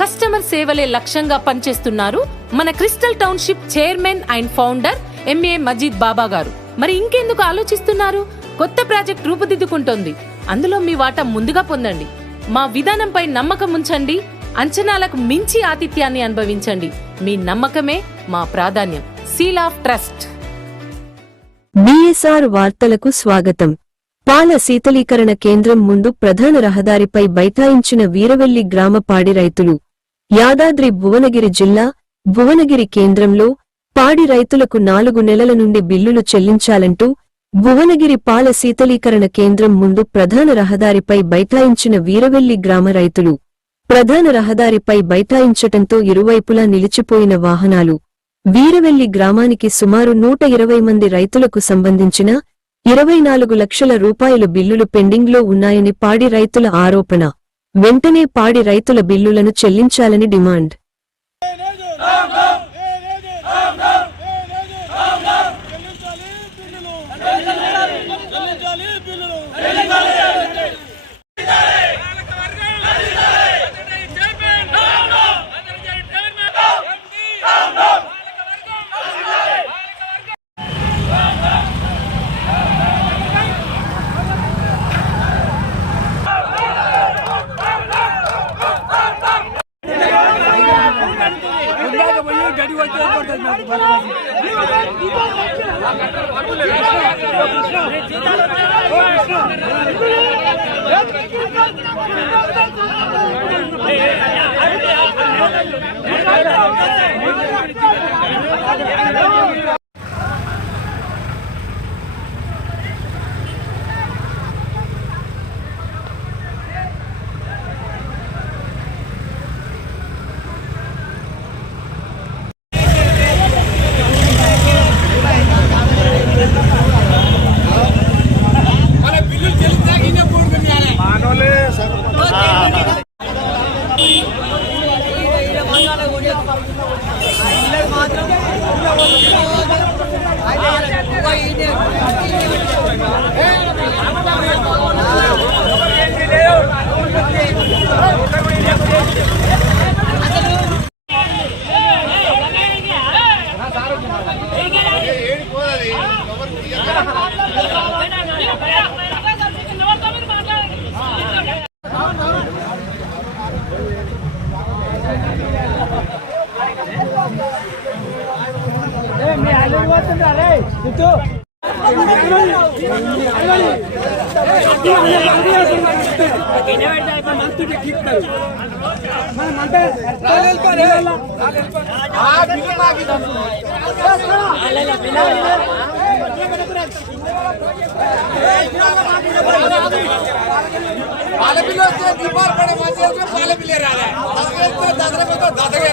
Customer సేవలే లక్ష్యంగా పనిచేస్తున్నారు. మన crystal township chairman and founder M A Majeed Baba గారు. మరి ఇంకెందుకు ఆలోచిస్తున్నారు? కొత్త ప్రాజెక్ట్ రూపుదిద్దుకుంటోంది. అందులో మీ వాటా ముందుగా పొందండి. మా విధానంపై నమ్మకం ఉంచండి. అంచనాలకు మించి ఆతిథ్యాన్ని అనుభవించండి. మీ నమ్మకమే మా ప్రాధాన్యం. Seal of trust. బిఎస్ఆర్ వార్తలకు స్వాగతం. పాల శీతలీకరణ కేంద్రం ముందు ప్రధాన రహదారిపై బైఠాయించిన వీరవెల్లి గ్రామ పాడి రైతులు. యాదాద్రి భువనగిరి జిల్లా భువనగిరి కేంద్రంలో పాడి రైతులకు నాలుగు నెలల నుండి బిల్లులు చెల్లించాలంటూ భువనగిరి పాల శీతలీకరణ కేంద్రం ముందు ప్రధాన రహదారిపై బైఠాయించిన వీరవెల్లి గ్రామ రైతులు. ప్రధాన రహదారిపై బైఠాయించటంతో ఇరువైపులా నిలిచిపోయిన వాహనాలు. వీరవెల్లి గ్రామానికి సుమారు నూట ఇరవై మంది రైతులకు సంబంధించిన ఇరవై నాలుగు లక్షల రూపాయల బిల్లులు పెండింగ్లో ఉన్నాయని పాడి రైతుల ఆరోపణ. వెంటనే పాడి రైతుల బిల్లులను చెల్లించాలని డిమాండ్. చెల్లించాలి బిల్లులు. వచ్చే మన పాలపిల్లి వస్తే దీపాలు పడే మంచి వస్తే పాల బిల్లే రాదా దసరా వస్తే దసరా పోతే దసరే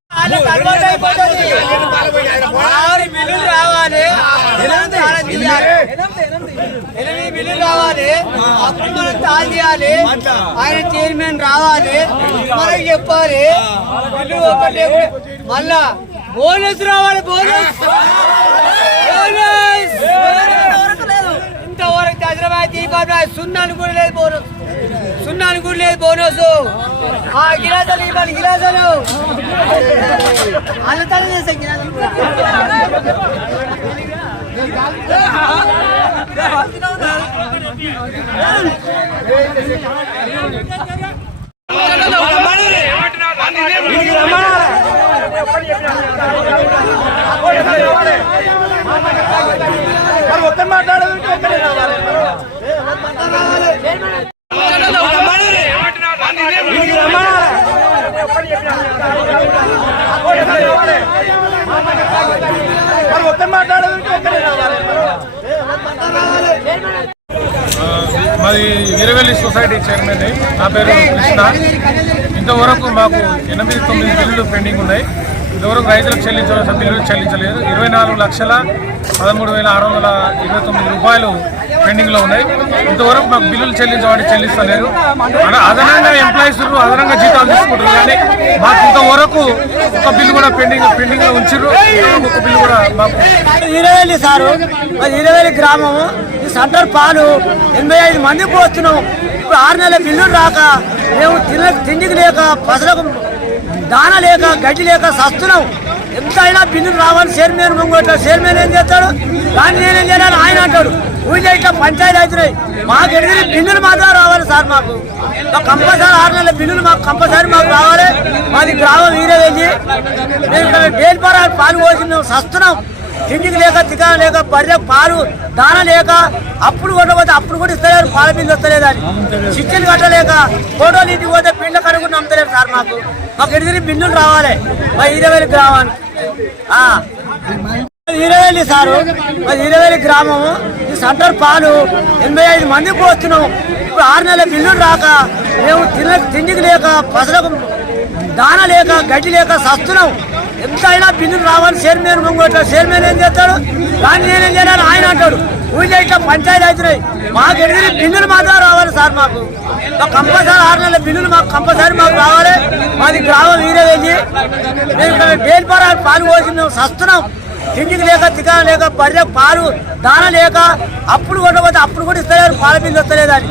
ఆరు బిల్లులు రావాలి. ఎనిమిది బిల్లులు రావాలి. అప్పుడు మనం తాల్ చేయాలి ఆయన చైర్మన్ రావాలి. మనకి చెప్పాలి. బిల్లు ఒకటే మళ్ళా బోనస్ రావాలి బోనస్. బోనస్. ఇంతవరకు హైదరాబాద్ దీపావళి సున్నాను కూడా లేదు బోనస్. సున్నాను కూడా లేదు బోనస్. ఆ గిలాసాలు ఇవ్వాలి గిలాసాలు అల్లతానే చేసే గిలాసాలు కూడా. వీరవెల్లి సొసైటీ చైర్మన్ నా పేరు కృష్ణ. ఇంతవరకు మాకు ఎనిమిది తొమ్మిది బిల్లులు పెండింగ్ ఉన్నాయి. ఇంతవరకు రైతులకు చెల్లించవలసిన బిల్లులు చెల్లించలేదు. ఇరవై నాలుగు లక్షల పదమూడు వేల ఆరు వందల ఇరవై తొమ్మిది రూపాయలు పెండింగ్లో ఉన్నాయి. ఇంతవరకు మాకు బిల్లులు చెల్లించబడి చెల్లిస్తలేరు అదనంగా ఎంప్లాయీస్ అదనంగా జీతాలు తీసుకుంటారు కానీ మాకు ఇంతవరకు ఒక బిల్లు కూడా పెండింగ్ పెండింగ్లో ఉంచారు ఒక బిల్లు కూడా మాకు ఈరవేలి సారు అది ఈరవేలి గ్రామము ఈ సెంటర్ పాలు ఎనభై ఐదు మందికి పోస్తున్నాం ఇప్పుడు ఆరు నెలల బిల్లులు రాక మేము తిన తిండికి లేక ప్రజలకు దాన లేక గడ్డి లేక సస్తున్నాం. ఎంత అయినా బిల్లులు రావాలి. చైర్మన్ ముంగోట చైర్మన్ ఏం చేస్తాడు? దాన్ని నేనేం చేయాలని ఆయన అంటాడు. ఊళ్ళో ఇట్లా పంచాయతీ అవుతున్నాయి. మాకు ఎదురు బిల్లులు మాత్రం రావాలి సార్ మాకు. మాకు కంపల్సరీ ఆరు నెలల బిల్లులు మాకు కంపల్సరీ మాకు రావాలి. మాది గ్రామం వీరే వెళ్ళి మేము ఇక్కడ పాలు పోసి మేము సస్తున్నాం. తిండికి లేక తికాన లేక బర్రె పాలు దాన లేక అప్పుడు కొట్టకపోతే అప్పుడు కూడా ఇస్తలేరు పాల బిల్లు వస్తలేదు అని చిచ్చులు కట్టలేక ఫోటోలు ఇంటికి పోతే పిండ కనుక్కుని నమ్మతలేరు సార్ మాకు. మాకు ఎదురు బిల్లులు రావాలి. మా ఇరవై గ్రామానికి. ఆ. ఇరవై సారు. మాది ఇరవై గ్రామము. సెంటర్ పాలు. ఎనభై ఐదు మందికి పోస్తున్నాం ఇప్పుడు ఆరు నెలల బిల్లులు రాక మేము తిన తిండికి లేక ప్రజలకు దాన లేక గడ్డి లేక సస్తున్నాం. ఎంత అయినా బిల్లులు రావాలి. చైర్మన్ ముంగోట్లో చైర్మన్ ఏం చేస్తాడు? దాన్ని నేనేం చేయాలని ఆయన అంటాడు. పూజ ఇట్లా పంచాయతీ అవుతున్నాయి. మాకు ఎదురు బిల్లులు మాత్రం రావాలి సార్ మాకు. మాకు కంపల్సరీ ఆరు నెలల బిల్లులు మాకు కంపల్సరీ మాకు రావాలి. మాది గ్రామం వీరే వెళ్ళి మేము ఇక్కడ బేల్పారా పాలు పోసి మేము సస్తున్నాం. తిండికి లేక తికాన లేక బర్రె పాలు దాన లేక అప్పుడు కొట్టకపోతే అప్పుడు కూడా ఇస్తలేరు పాల బిల్లు వస్తలేదు అని.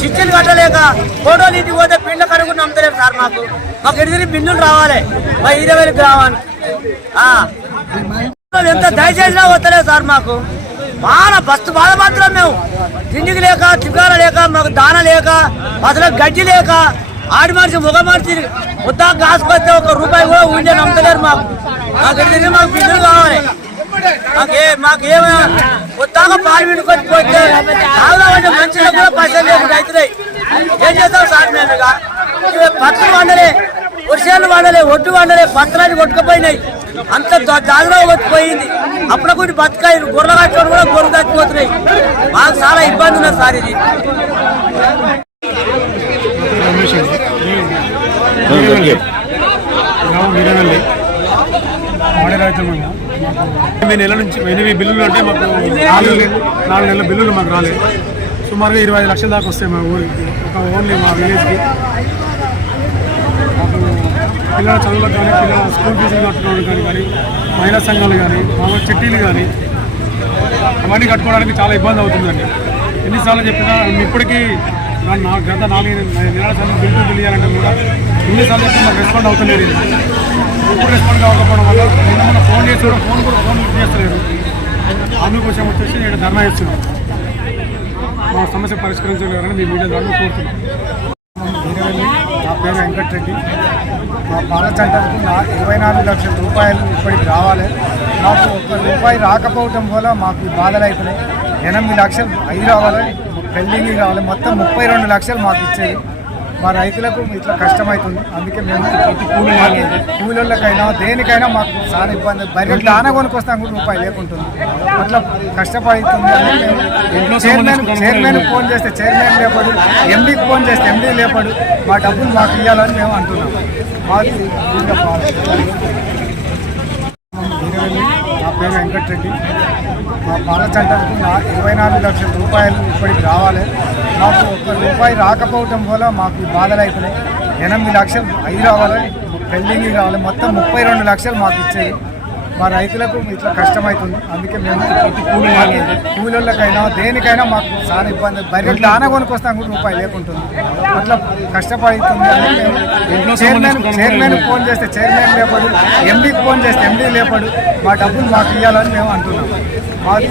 చిచ్చులు కట్టలేక ఫోటోలు ఇంటికి పోతే పిండ్ల కనుక్కుని నమ్మతలేరు సార్ మాకు. మాకు ఎదురు బిల్లులు రావాలి. మా ఇరవై గ్రామానికి ఆ. ఎంత దయచేసినా వస్తలేదు సార్ మాకు. బాగా బస్తు మాత్రం మేము. తిండికి లేక తికాన లేక మాకు దాన లేక అసలు గడ్డి లేక ఆడి మనిషి ముఖ మనిషి ముద్దా కాసుకొస్తే ఒక రూపాయి కూడా ఉండే నమ్మలేరు మాకు. మాకు ఎదురు మాకు బిల్లులు కావాలి. మాకే మాకేమో కొత్తగా పాలు విడుకొని పోతే తాగుదామంటే మంచిగా కూడా పైసలు లేకుండా అవుతున్నాయి ఏం చేస్తాం సార్ మేము ఇక? పత్తులు వండలే వర్షాలు వండలే ఒడ్డు వండలే పత్రాలు కొట్టుకుపోయినాయి. అంత దాదాగా వచ్చిపోయింది అప్పుడు కొన్ని బతకాయి గొర్రెల కట్టడం కూడా గొర్రెలు తగ్గిపోతున్నాయి మాకు చాలా ఇబ్బంది ఉన్నది సార్ ఇది. గ్రామం వీరవల్లి రైతులు మేము ఎనిమిది నెలల నుంచి ఎనిమిది బిల్లులు అంటే మాకు నాలుగు నాలుగు నెలల బిల్లులు మాకు రాలేదు. సుమారుగా ఇరవై ఐదు లక్షల దాకా వస్తాయి మా ఊరికి ఒక ఓన్లీ మా విలేజ్కి. పిల్లల చదువులకు కానీ పిల్లల స్కూల్ ఫీజులు కట్టుకోవడం కానీ కానీ మహిళా సంఘాలు కానీ మామూలు చిట్టీలు కానీ అవన్నీ కట్టుకోవడానికి చాలా ఇబ్బంది అవుతుందండి. ఎన్నిసార్లు చెప్పినా ఇప్పటికీ గత నాలుగు నెలల సార్లు బిల్లు బిల్ చేయాలంటే కూడా ఇన్ని సార్లు మాకు రెస్పాండ్ అవుతలేదు. ఇప్పుడు రెస్పాండ్ కావకపోవడం వల్ల నిన్న మొన్న ఫోన్ చేసి కూడా ఫోన్ కూడా ఫోన్ లిఫ్ట్ చేస్తలేరు అందుకోసం వచ్చేసి నేను ధర్నా చేస్తున్నాను. మా సమస్య పరిష్కరించగలరని మీ మీడియా ద్వారా కోరుతున్నాం నా పేరు వెంకటరెడ్డి. మా పాల సెంటర్కు నా ఇరవై నాలుగు లక్షల రూపాయలు ఇప్పటికి రావాలి. మాకు ఒక్క రూపాయి రాకపోవటం వల్ల మాకు బాధలు అవుతున్నాయి ఎనిమిది లక్షలు అయి రావాలి. పెళ్ళింగ్ కావాలి మొత్తం ముప్పై రెండు లక్షలు మాకు ఇచ్చేది. మా రైతులకు ఇట్లా కష్టమవుతుంది అందుకే మేము కూలీలకైనా దేనికైనా మాకు చాలా ఇబ్బంది. బయట దాన కొనుక్కొస్తాం కూడా రూపాయి లేకుంటుంది. అట్లా కష్టపడుతుంది అని మేము చైర్మన్ చైర్మన్ ఫోన్ చేస్తే చైర్మన్ లేపడు ఎండీకి ఫోన్ చేస్తే ఎండీ లేపడు. మా డబ్బులు మాకు ఇవ్వాలని మేము అంటున్నాం. మాది నా పేరు వెంకటరెడ్డి. మా పాల సెంటర్కు నా ఇరవై నాలుగు లక్షల రూపాయలు ఇప్పటికి రావాలి. మాకు ఒక్క రూపాయి రాకపోవటం వల్ల మాకు బాధలు అవుతున్నాయి ఎనిమిది లక్షలు అవి రావాలి. పెళ్ళింగ్ కావాలి మొత్తం ముప్పై రెండు లక్షలు మాకు ఇచ్చేది. మా రైతులకు ఇట్లా కష్టమవుతుంది అందుకే మేము కూలి వాళ్ళంటే కూలీళ్ళకైనా దేనికైనా మాకు చాలా ఇబ్బంది. బయట దాన కొనుక్కొస్తాం కూడా రూపాయి లేకుంటుంది. అట్లా కష్టపడుతుంది అని మేము చైర్మన్ చైర్మన్ ఫోన్ చేస్తే చైర్మన్ లేపడు ఎండీకి ఫోన్ చేస్తే ఎండీ లేపడు. మా డబ్బులు మాకు ఇవ్వాలని మేము అంటున్నాం. మాది